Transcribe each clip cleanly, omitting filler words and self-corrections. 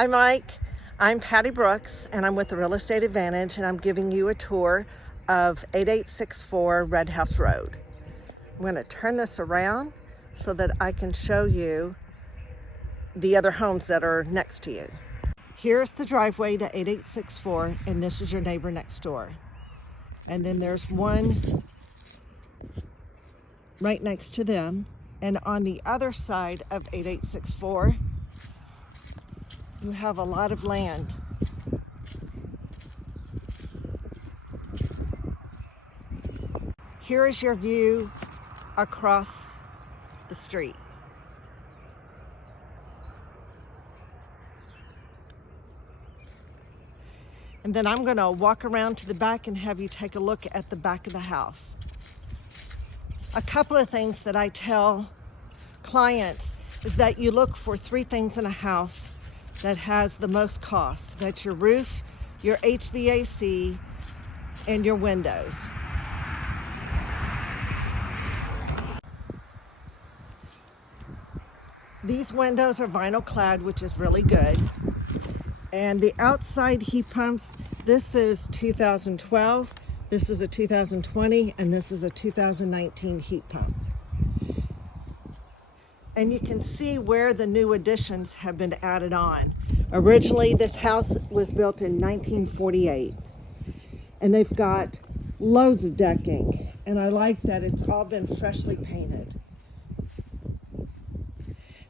Hi Mike, I'm Patty Brooks and I'm with the Real Estate Advantage and I'm giving you a tour of 8864 Red House Road. I'm going to turn this around so that I can show you the other homes that are next to you. Here's the driveway to 8864 and this is your neighbor next door. And then there's one right next to them. And on the other side of 8864, you have a lot of land. Here is your view across the street. And then I'm gonna walk around to the back and have you take a look at the back of the house. A couple of things that I tell clients is that you look for three things in a house that has the most cost. That's your roof, your HVAC, and your windows. These windows are vinyl clad, which is really good. And the outside heat pumps, this is 2012, this is a 2020, and this is a 2019 heat pump. And you can see where the new additions have been added on. Originally, this house was built in 1948, and they've got loads of decking, and I like that it's all been freshly painted.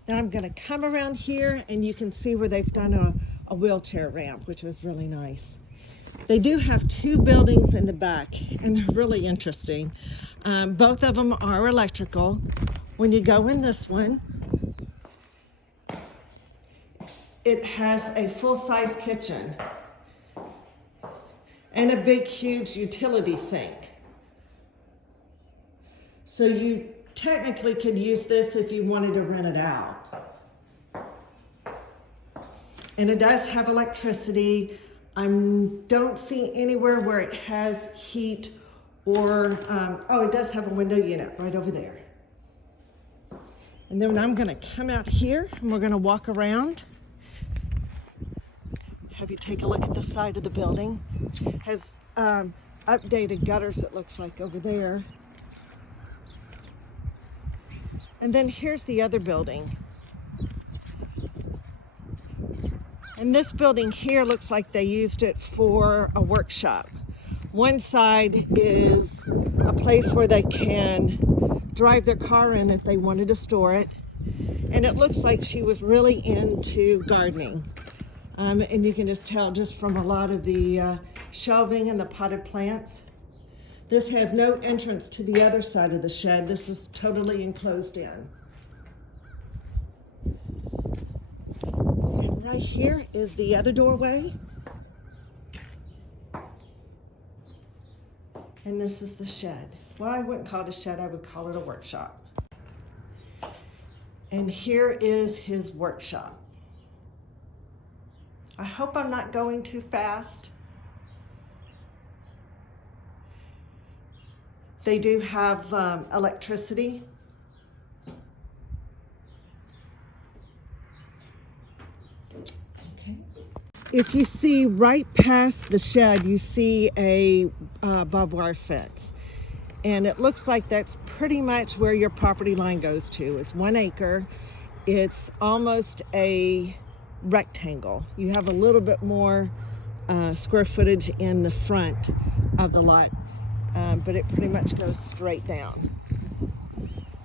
Now I'm going to come around here and you can see where they've done a wheelchair ramp, which was really nice. They do have two buildings in the back and they're really interesting. Both of them are electrical. When you go in this one, it has a full-size kitchen and a big, huge utility sink. So you technically could use this if you wanted to rent it out. And it does have electricity. I don't see anywhere where it has heat or, oh, it does have a window unit right over there. And then I'm gonna come out here and we're gonna walk around. Have you take a look at the side of the building. It has updated gutters, it looks like, over there. And then here's the other building. And this building here looks like they used it for a workshop. One side is a place where they can drive their car in if they wanted to store it. And it looks like she was really into gardening. And you can just tell just from a lot of the shelving and the potted plants. This has no entrance to the other side of the shed. This is totally enclosed in. And right here is the other doorway. And this is the shed. Well, I wouldn't call it a shed, I would call it a workshop. And here is his workshop. I hope I'm not going too fast. They do have electricity. Okay. If you see right past the shed, you see a barbed wire fence. And it looks like that's pretty much where your property line goes to. It's 1 acre. It's almost a rectangle. You have a little bit more square footage in the front of the lot. But it pretty much goes straight down.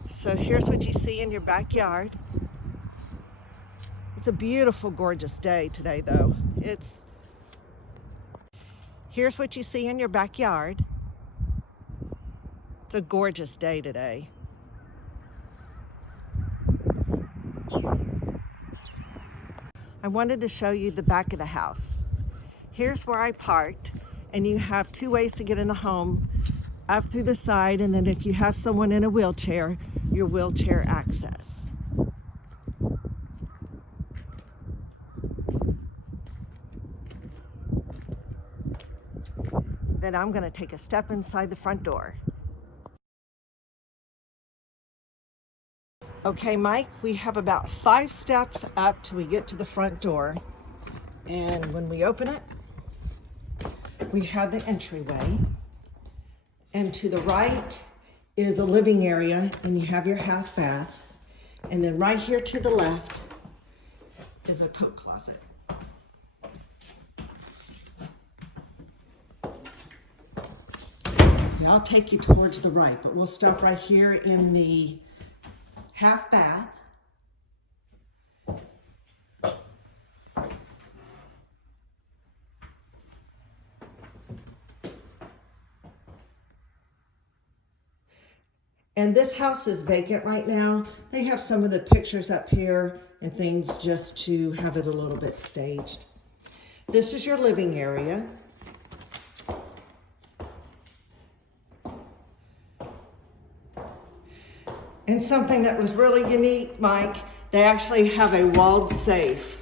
So here's what you see in your backyard. It's a beautiful, gorgeous day today, though. Here's what you see in your backyard. It's a gorgeous day today. I wanted to show you the back of the house. Here's where I parked. And you have two ways to get in the home, up through the side, and then if you have someone in a wheelchair, your wheelchair access. Then I'm gonna take a step inside the front door. Okay, Mike, we have about 5 steps up till we get to the front door. And when we open it, we have the entryway. And to the right is a living area, and you have your half bath. And then right here to the left is a coat closet. And I'll take you towards the right, but we'll stop right here in the half bath. And this house is vacant right now. They have some of the pictures up here and things just to have it a little bit staged. This is your living area. And something that was really unique, Mike, they actually have a walled safe.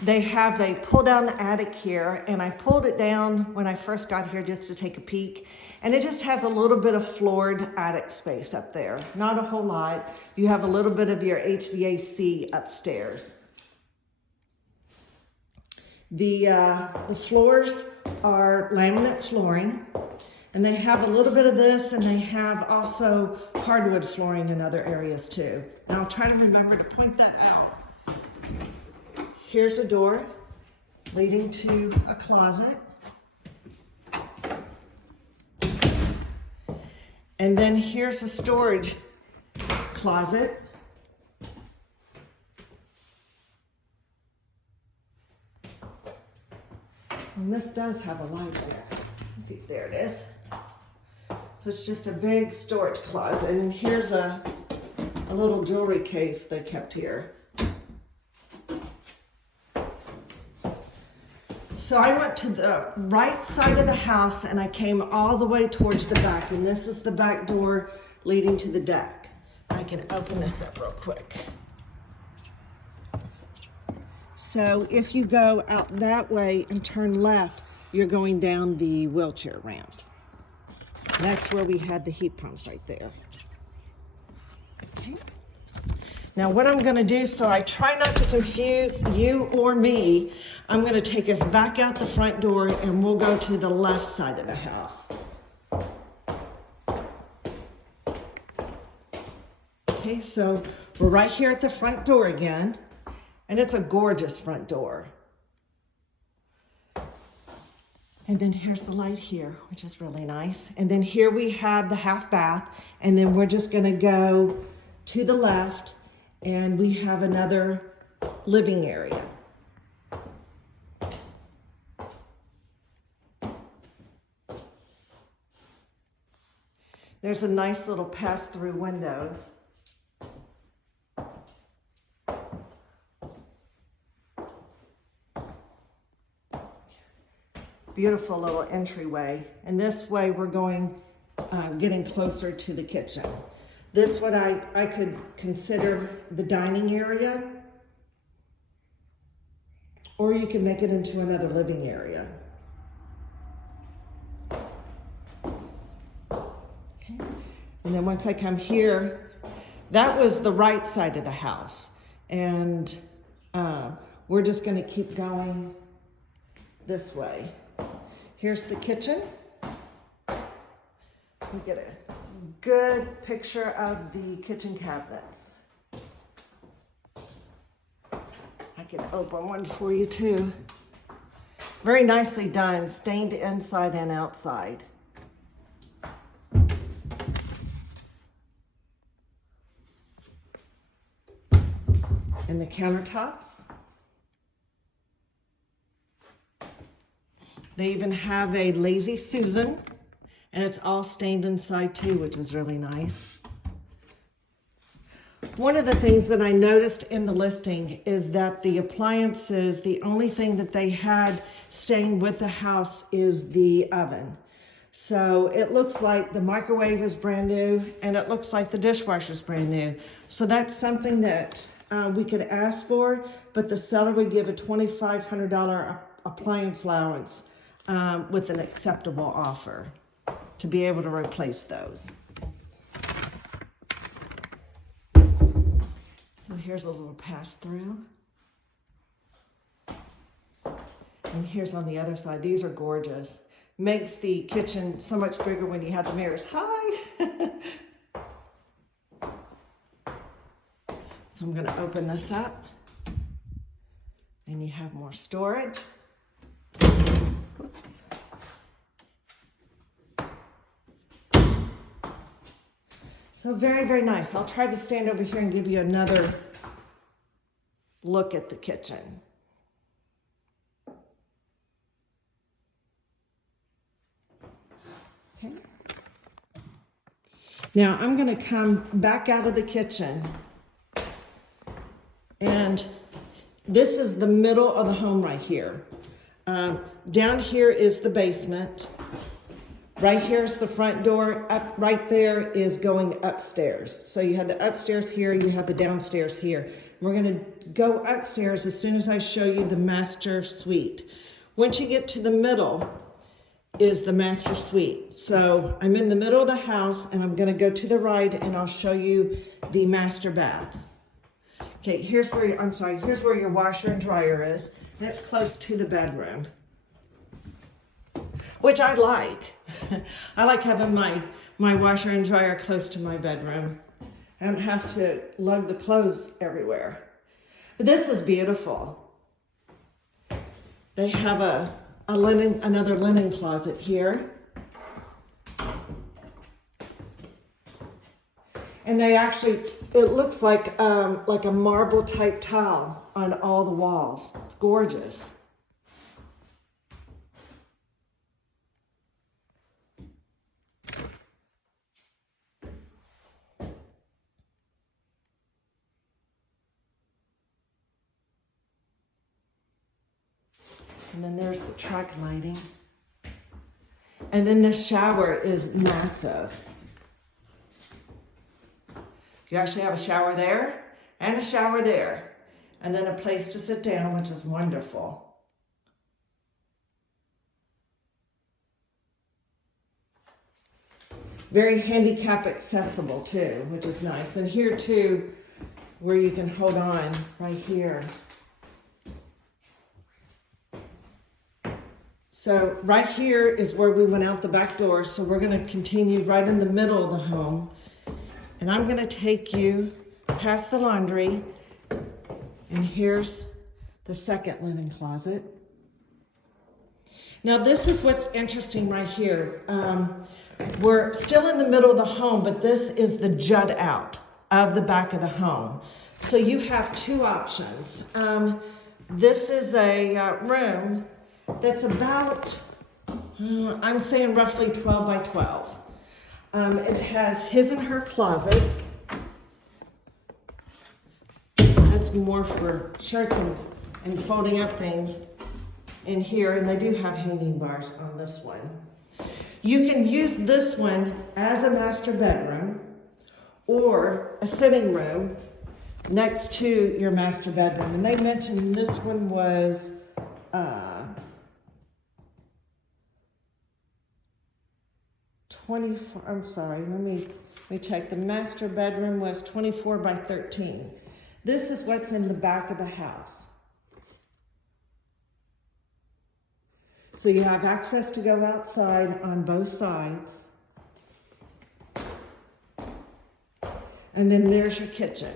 They have a pull down the attic here, and I pulled it down when I first got here just to take a peek. And it just has a little bit of floored attic space up there. Not a whole lot. You have a little bit of your HVAC upstairs. The floors are laminate flooring, and they have a little bit of this, and they have also hardwood flooring in other areas too. And I'll try to remember to point that out. Here's a door leading to a closet. And then here's a storage closet. And this does have a light there. Let's see if there it is. So it's just a big storage closet. And here's a little jewelry case they kept here. So I went to the right side of the house and I came all the way towards the back, and this is the back door leading to the deck. I can open this up real quick. So if you go out that way and turn left, you're going down the wheelchair ramp. That's where we had the heat pumps right there. Okay. Now what I'm gonna do, so I try not to confuse you or me, I'm gonna take us back out the front door and we'll go to the left side of the house. Okay, so we're right here at the front door again, and it's a gorgeous front door. And then here's the light here, which is really nice. And then here we have the half bath, and then we're just gonna go to the left, and we have another living area. There's a nice little pass-through windows. Beautiful little entryway. And this way we're going, getting closer to the kitchen. This what I could consider the dining area, or you can make it into another living area. Okay. And then once I come here, that was the right side of the house. And we're just gonna keep going this way. Here's the kitchen. We get a good picture of the kitchen cabinets. I can open one for you too. Very nicely done, stained inside and outside. And the countertops. They even have a Lazy Susan, and it's all stained inside too, which is really nice. One of the things that I noticed in the listing is that the appliances, the only thing that they had staying with the house is the oven. So it looks like the microwave is brand new, and it looks like the dishwasher is brand new. So that's something that we could ask for, but the seller would give a $2,500 appliance allowance with an acceptable offer to be able to replace those. So here's a little pass through. And here's on the other side. These are gorgeous. Makes the kitchen so much bigger when you have the mirrors. Hi! So I'm gonna open this up. And you have more storage. Oops. So very, very nice. I'll try to stand over here and give you another look at the kitchen. Okay. Now I'm going to come back out of the kitchen, and this is the middle of the home right here. Down here is the basement. Right here is the front door. Up right there is going upstairs. So you have the upstairs here, you have the downstairs here. We're going to go upstairs as soon as I show you the master suite. Once you get to the middle is the master suite. So I'm in the middle of the house, and I'm going to go to the right, and I'll show you the master bath. Okay, here's where your washer and dryer is. That's close to the bedroom, which I like. I like having my washer and dryer close to my bedroom. I don't have to lug the clothes everywhere. But this is beautiful. They have another linen closet here. And they actually, it looks like a marble type tile on all the walls. It's gorgeous. And then there's the truck lighting. And then this shower is massive. You actually have a shower there and a shower there. And then a place to sit down, which is wonderful. Very handicap accessible too, which is nice. And here too, where you can hold on right here. So right here is where we went out the back door. So we're going to continue right in the middle of the home. And I'm going to take you past the laundry. And here's the second linen closet. Now this is what's interesting right here. We're still in the middle of the home, but this is the jut out of the back of the home. So you have two options. This is a room that's about, I'm saying roughly 12 by 12. It has his and her closets. That's more for shirts and folding up things in here, and they do have hanging bars on this one. You can use this one as a master bedroom or a sitting room next to your master bedroom. And they mentioned this one was 24, I'm sorry, let me check. The master bedroom was 24 by 13. This is what's in the back of the house. So you have access to go outside on both sides. And then there's your kitchen.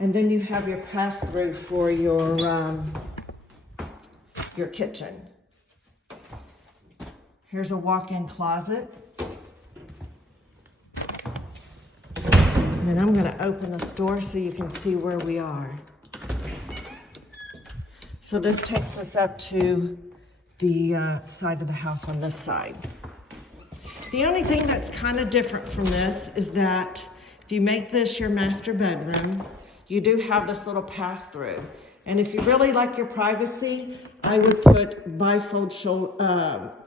And then you have your pass-through for your kitchen. Here's a walk-in closet. And then I'm going to open this door so you can see where we are. So this takes us up to the side of the house on this side. The only thing that's kind of different from this is that if you make this your master bedroom, you do have this little pass-through. And if you really like your privacy, I would put bifold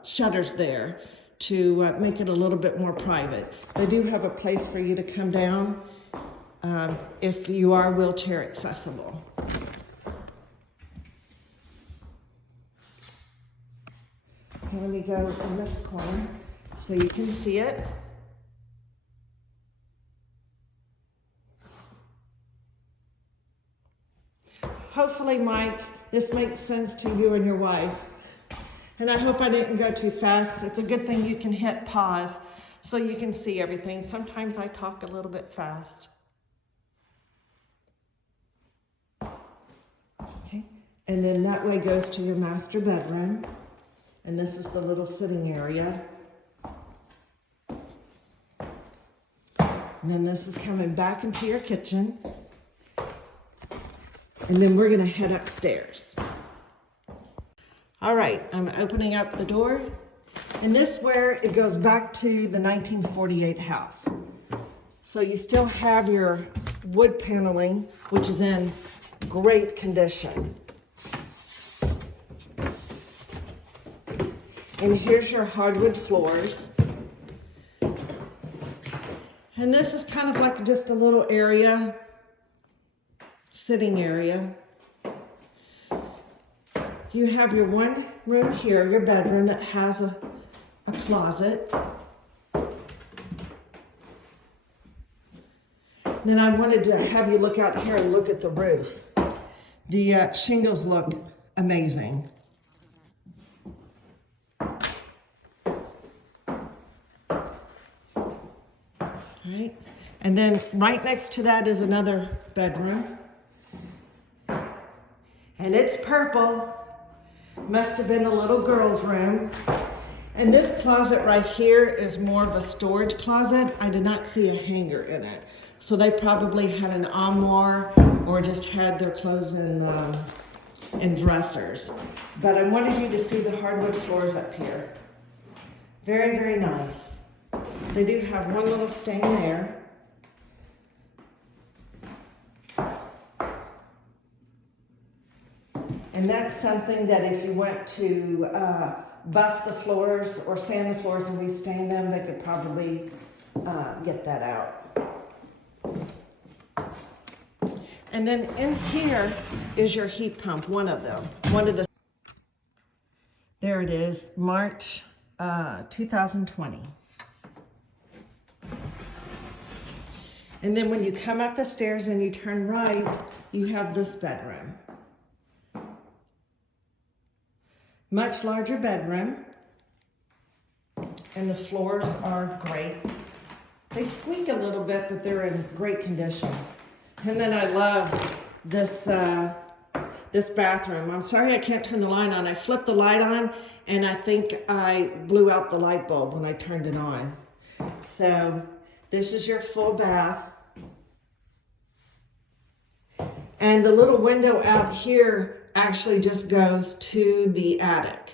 shutters there to make it a little bit more private. They do have a place for you to come down if you are wheelchair accessible. Okay, let me go in this corner so you can see it. hopefully, Mike, this makes sense to you and your wife. And I hope I didn't go too fast. It's a good thing you can hit pause so you can see everything. Sometimes I talk a little bit fast. Okay, and then that way goes to your master bedroom. And this is the little sitting area. And then this is coming back into your kitchen. And then we're gonna head upstairs. All right, I'm opening up the door. And this where it goes back to the 1948 house. So you still have your wood paneling, which is in great condition. And here's your hardwood floors. And this is kind of like just a little area, sitting area. You have your one room here, your bedroom, that has a closet. Then I wanted to have you look out here and look at the roof. The shingles look amazing. Right. And then right next to that is another bedroom. And it's purple. Must have been a little girl's room. And this closet right here is more of a storage closet. I did not see a hanger in it. So they probably had an armoire or just had their clothes in dressers. But I wanted you to see the hardwood floors up here. Very, very nice. They do have one little stain there. And that's something that if you went to buff the floors or sand the floors and restain them, they could probably get that out. And then in here is your heat pump, one of them. There it is, March 2020. And then when you come up the stairs and you turn right, you have this bedroom. Much larger bedroom. And the floors are great. They squeak a little bit, but they're in great condition. And then I love this this bathroom. I'm sorry I can't turn the light on. I flipped the light on and I think I blew out the light bulb when I turned it on. So this is your full bath. And the little window out here actually just goes to the attic.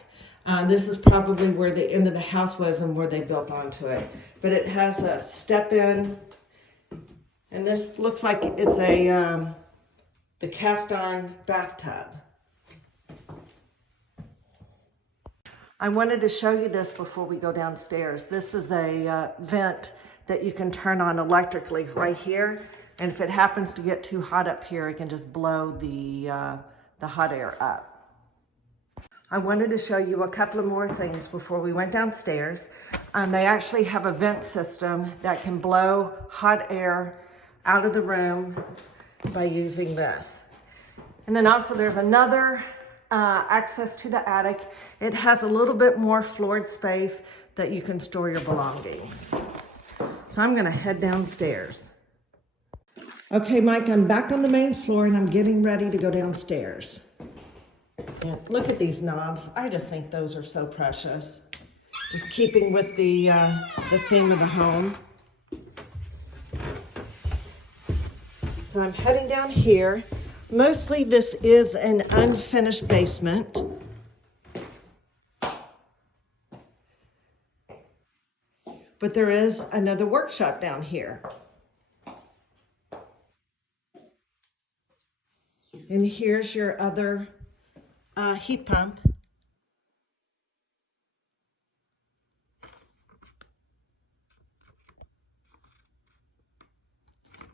This is probably where the end of the house was and where they built onto it. But it has a step in, and this looks like it's the cast iron bathtub. I wanted to show you this before we go downstairs. This is a vent that you can turn on electrically right here. And if it happens to get too hot up here, it can just blow the hot air up. I wanted to show you a couple of more things before we went downstairs. They actually have a vent system that can blow hot air out of the room by using this. And then also there's another access to the attic. It has a little bit more floored space that you can store your belongings. So I'm gonna head downstairs. Okay, Mike, I'm back on the main floor and I'm getting ready to go downstairs. And look at these knobs. I just think those are so precious. Just keeping with the theme of the home. So I'm heading down here. Mostly this is an unfinished basement. But there is another workshop down here. And here's your other heat pump.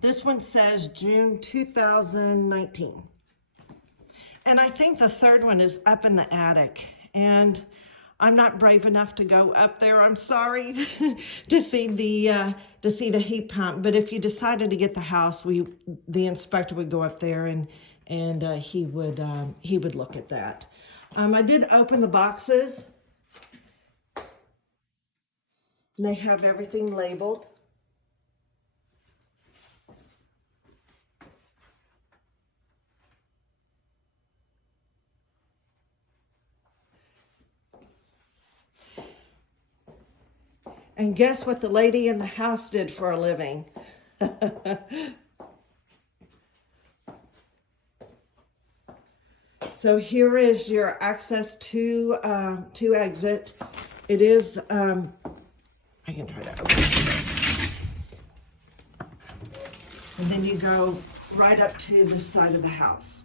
This one says June 2019. And I think the third one is up in the attic. And I'm not brave enough to go up there, I'm sorry, to see the heat pump. But if you decided to get the house, the inspector would go up there and and he would look at that. I did open the boxes. And they have everything labeled. And guess what the lady in the house did for a living? So here is your access to exit. It is, I can try that. And then you go right up to the side of the house.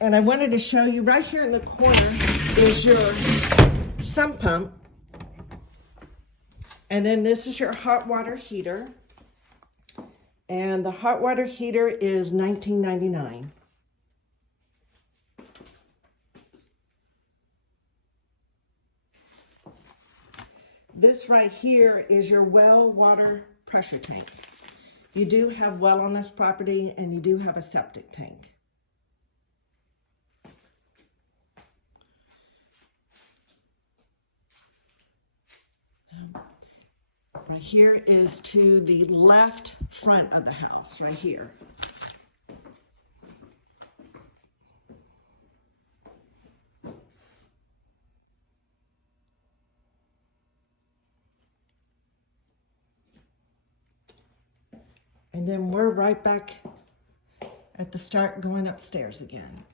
And I wanted to show you right here in the corner is your sump pump. And then this is your hot water heater. And the hot water heater is $19.99. This right here is your well water pressure tank. You do have well on this property, and you do have a septic tank. Right here is to the left front of the house, right here. And then we're right back at the start going upstairs again.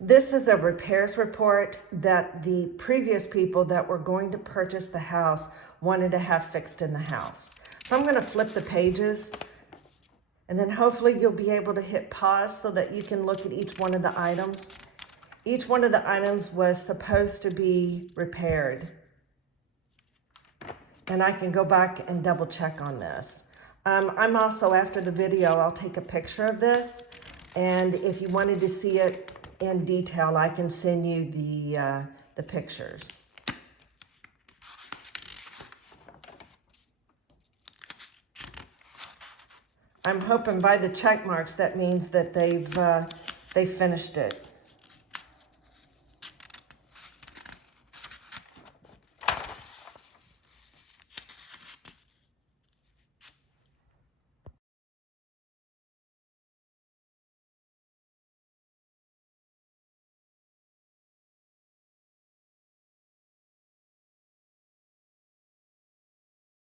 This is a repairs report that the previous people that were going to purchase the house wanted to have fixed in the house. So I'm going to flip the pages, and then hopefully you'll be able to hit pause so that you can look at each one of the items. Each one of the items was supposed to be repaired. And I can go back and double check on this. I'm also, after the video, I'll take a picture of this. And if you wanted to see it in detail, I can send you the pictures. I'm hoping by the check marks that means that they've finished it.